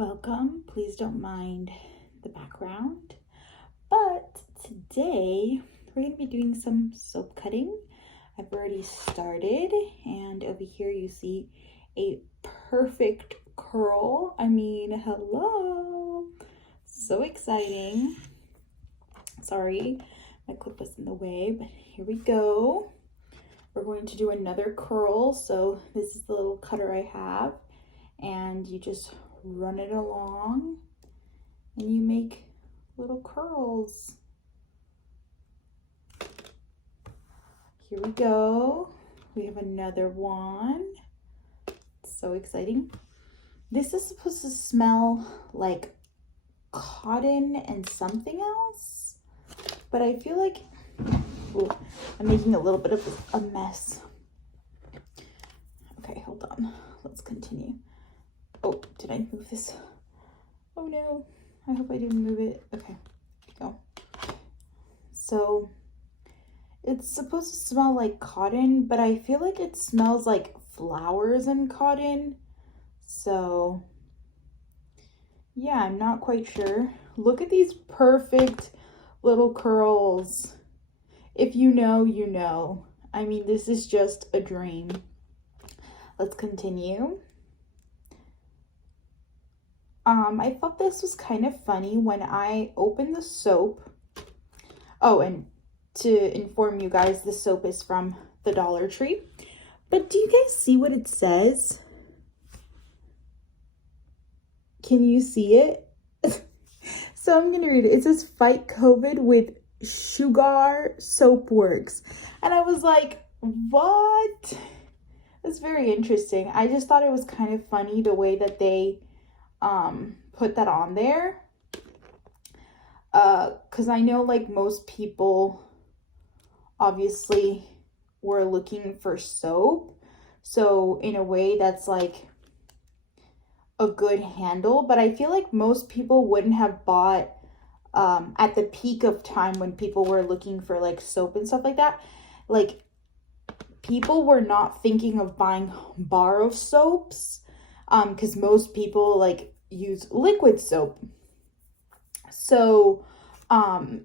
Welcome. Please don't mind the background. But today we're going to be doing some soap cutting. I've already started, and over here you see a perfect curl. I mean, hello. So exciting. Sorry, my clip was in the way, but here we go. We're going to do another curl. So this is the little cutter I have, and you just run it along and you make little curls. Here we go. We have another one. So exciting. This is supposed to smell like cotton and something else, but I feel like I'm making a little bit of a mess. Okay, hold on. Let's continue. Oh, did I move this? Oh no, I hope I didn't move it. Okay, go. So it's supposed to smell like cotton, but I feel like it smells like flowers and cotton. So yeah, I'm not quite sure. Look at these perfect little curls. If you know, you know. I mean, this is just a dream. Let's continue. I thought this was kind of funny when I opened the soap. Oh, and to inform you guys, the soap is from the Dollar Tree. But do you guys see what it says? Can you see it? So I'm going to read it. It says, "Fight COVID with Sugar Soap Works." And I was like, what? That's very interesting. I just thought it was kind of funny the way that they put that on there, because I know like most people obviously were looking for soap, so in a way that's like a good handle, but I feel like most people wouldn't have bought at the peak of time when people were looking for like soap and stuff like that. Like, people were not thinking of buying bar of soaps, because most people like use liquid soap. So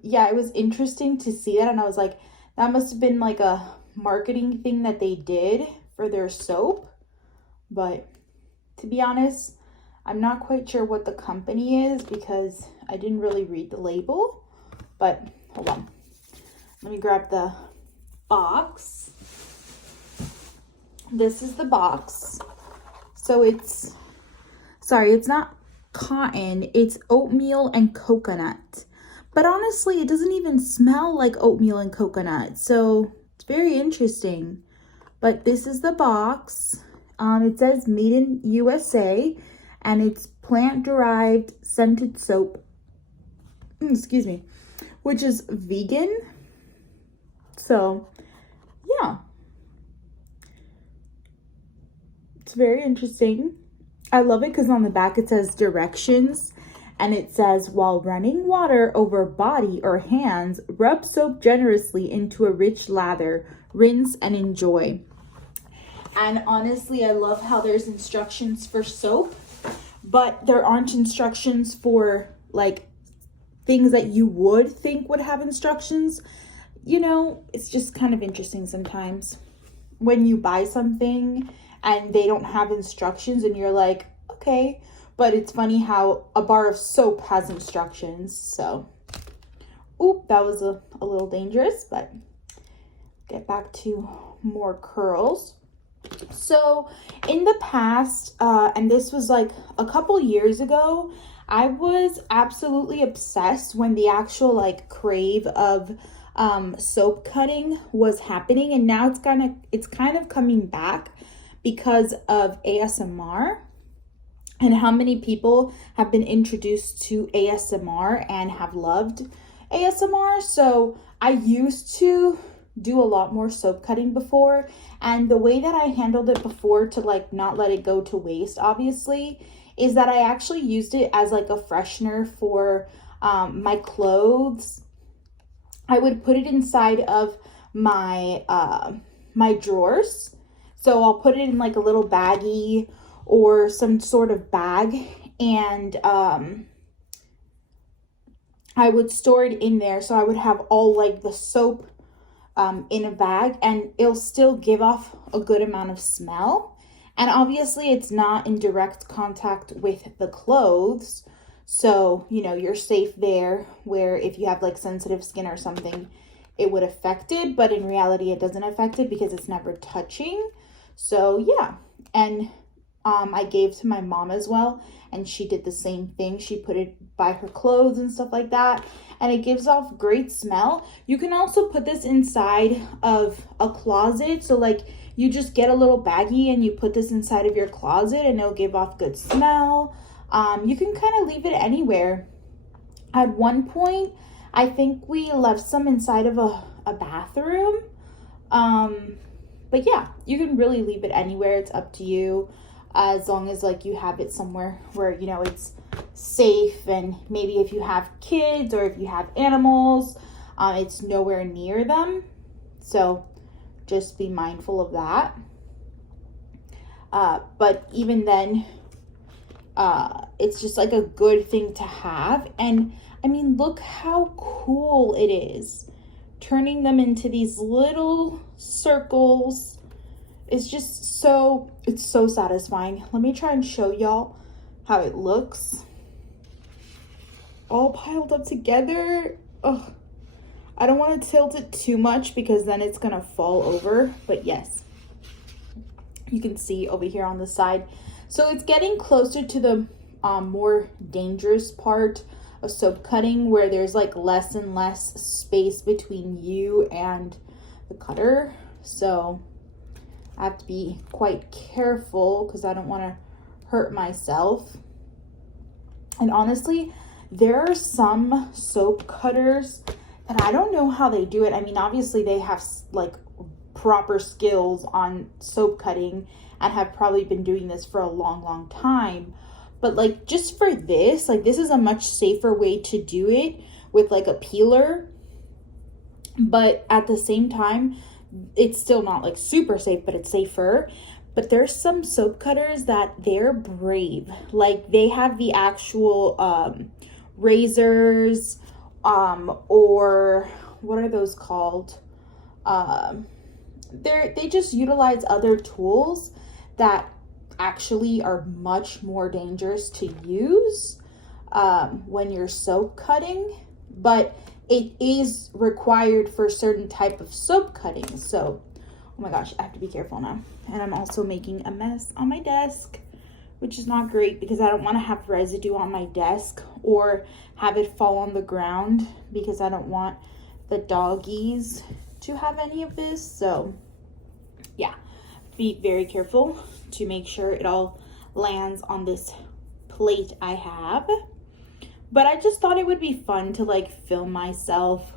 yeah, it was interesting to see that, and I was like, that must have been like a marketing thing that they did for their soap. But to be honest, I'm not quite sure what the company is because I didn't really read the label. But hold on, let me grab the box. This is the box. So it's not cotton, it's oatmeal and coconut. But honestly, it doesn't even smell like oatmeal and coconut. So it's very interesting. But this is the box. It says made in USA, and it's plant-derived scented soap. Excuse me, which is vegan. So yeah, it's very interesting. I love it because on the back it says directions, and it says, while running water over body or hands, rub soap generously into a rich lather, rinse and enjoy. And honestly, I love how there's instructions for soap, but there aren't instructions for like things that you would think would have instructions. You know, it's just kind of interesting sometimes when you buy something and they don't have instructions and you're like, okay, but it's funny how a bar of soap has instructions. So, oop, that was a little dangerous, but get back to more curls. So in the past, and this was like a couple years ago, I was absolutely obsessed when the actual like crave of soap cutting was happening, and now it's kind of coming back because of ASMR and how many people have been introduced to ASMR and have loved ASMR. So I used to do a lot more soap cutting before, and the way that I handled it before to like not let it go to waste, obviously, is that I actually used it as like a freshener for my clothes. I would put it inside of my my drawers. So I'll put it in like a little baggie or some sort of bag, and I would store it in there. So I would have all like the soap in a bag, and it'll still give off a good amount of smell. And obviously it's not in direct contact with the clothes. So, you know, you're safe there, where if you have like sensitive skin or something, it would affect it. But in reality, it doesn't affect it because it's never touching. So yeah. And I gave to my mom as well, and she did the same thing. She put it by her clothes and stuff like that, and it gives off great smell. You can also put this inside of a closet. So like you just get a little baggie and you put this inside of your closet, and it'll give off good smell. You can kind of leave it anywhere. At one point, I think we left some inside of a bathroom. But yeah, you can really leave it anywhere. It's up to you, as long as like you have it somewhere where, you know, it's safe. And maybe if you have kids or if you have animals, it's nowhere near them. So just be mindful of that. But even then, it's just like a good thing to have. And I mean, look how cool it is. Turning them into these little circles. It's just so, it's so satisfying. Let me try and show y'all how it looks. All piled up together. Ugh. I don't want to tilt it too much because then it's going to fall over. But yes, you can see over here on the side. So it's getting closer to the more dangerous part of soap cutting, where there's like less and less space between you and the cutter. So I have to be quite careful because I don't want to hurt myself. And honestly, there are some soap cutters that I don't know how they do it. I mean, obviously they have like proper skills on soap cutting and have probably been doing this for a long time. But like just for this, like this is a much safer way to do it with like a peeler. But at the same time, it's still not like super safe, but it's safer. But there's some soap cutters that they're brave. Like they have the actual razors, or what are those called? They just utilize other tools that actually are much more dangerous to use when you're soap cutting, but it is required for certain type of soap cutting. So, oh my gosh, I have to be careful now. And I'm also making a mess on my desk, which is not great because I don't want to have residue on my desk or have it fall on the ground, because I don't want the doggies to have any of this. So yeah, be very careful to make sure it all lands on this plate I have. But I just thought it would be fun to like film myself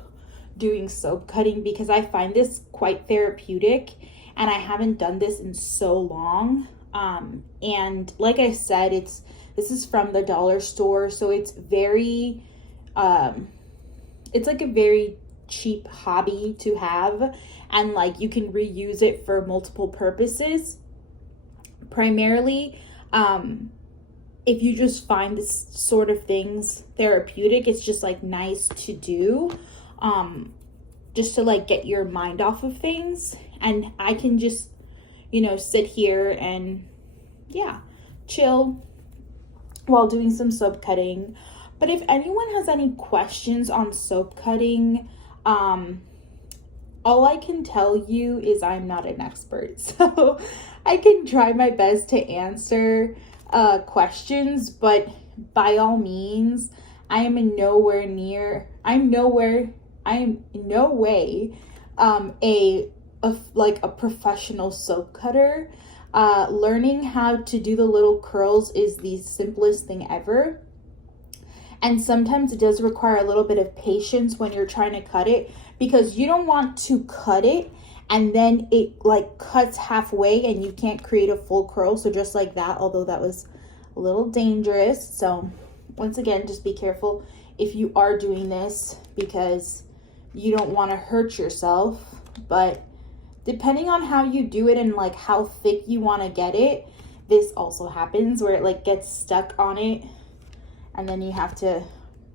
doing soap cutting, because I find this quite therapeutic and I haven't done this in so long. And like I said, this is from the dollar store, so it's very it's like a very cheap hobby to have, and like you can reuse it for multiple purposes. Primarily, if you just find this sort of things therapeutic, it's just like nice to do, just to like get your mind off of things. And I can just, you know, sit here and yeah, chill while doing some soap cutting. But if anyone has any questions on soap cutting, all I can tell you is I'm not an expert, so I can try my best to answer questions, but by all means, I am in no way a professional soap cutter. Learning how to do the little curls is the simplest thing ever. And sometimes it does require a little bit of patience when you're trying to cut it, because you don't want to cut it and then it like cuts halfway and you can't create a full curl. So just like that, although that was a little dangerous. So once again, just be careful if you are doing this, because you don't want to hurt yourself. But depending on how you do it and like how thick you want to get it, this also happens where it like gets stuck on it and then you have to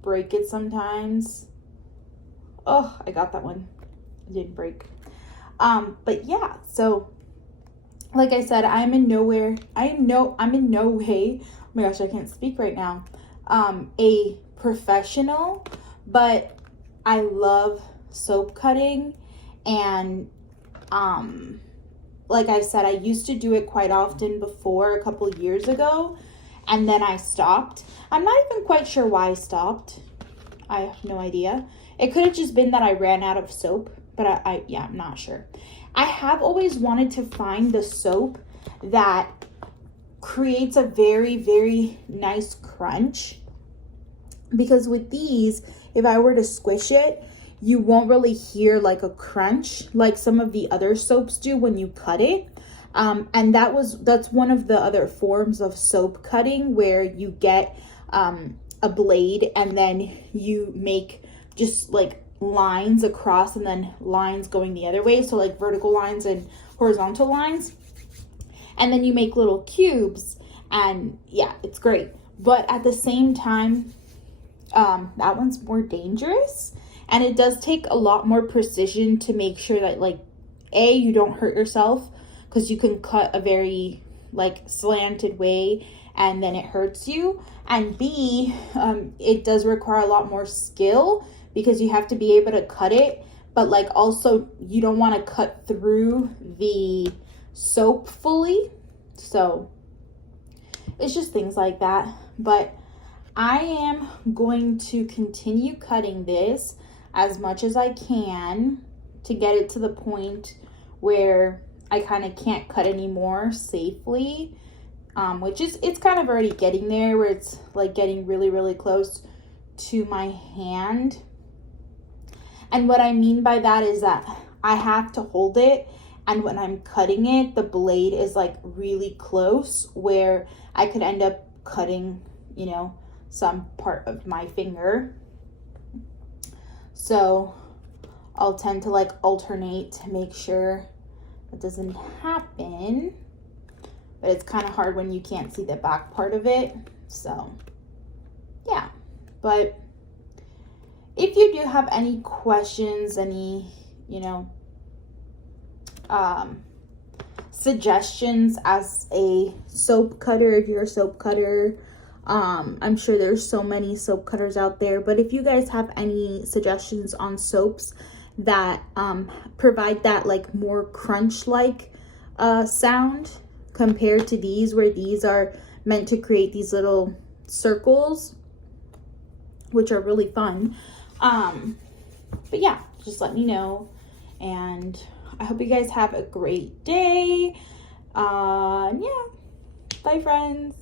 break it sometimes. Oh, I got that one. It didn't break. But yeah, so like I said, I'm in no way, oh my gosh, I can't speak right now, a professional, but I love soap cutting. And like I said, I used to do it quite often before, a couple years ago, and then I stopped. I'm not even quite sure why I stopped. I have no idea. It could have just been that I ran out of soap, but I'm not sure. I have always wanted to find the soap that creates a very, very nice crunch, because with these, if I were to squish it, you won't really hear like a crunch like some of the other soaps do when you cut it. And that's one of the other forms of soap cutting, where you get a blade and then you make just like lines across and then lines going the other way, so like vertical lines and horizontal lines, and then you make little cubes, and yeah, it's great. But at the same time, that one's more dangerous, and it does take a lot more precision to make sure that like you don't hurt yourself, because you can cut a very like slanted way and then it hurts you, and B, it does require a lot more skill, because you have to be able to cut it, but like also you don't want to cut through the soap fully. So it's just things like that. But I am going to continue cutting this as much as I can to get it to the point where I kind of can't cut anymore safely, which is, it's kind of already getting there, where it's like getting really, really close to my hand. And what I mean by that is that I have to hold it, and when I'm cutting it, the blade is like really close, where I could end up cutting, you know, some part of my finger. So I'll tend to like alternate to make sure that doesn't happen. But it's kind of hard when you can't see the back part of it. So yeah, but if you do have any questions, any, you know, suggestions as a soap cutter, if you're a soap cutter, I'm sure there's so many soap cutters out there, but if you guys have any suggestions on soaps that provide that like more crunch like sound compared to these, where these are meant to create these little circles, which are really fun. But yeah, just let me know, and I hope you guys have a great day. Yeah, bye friends.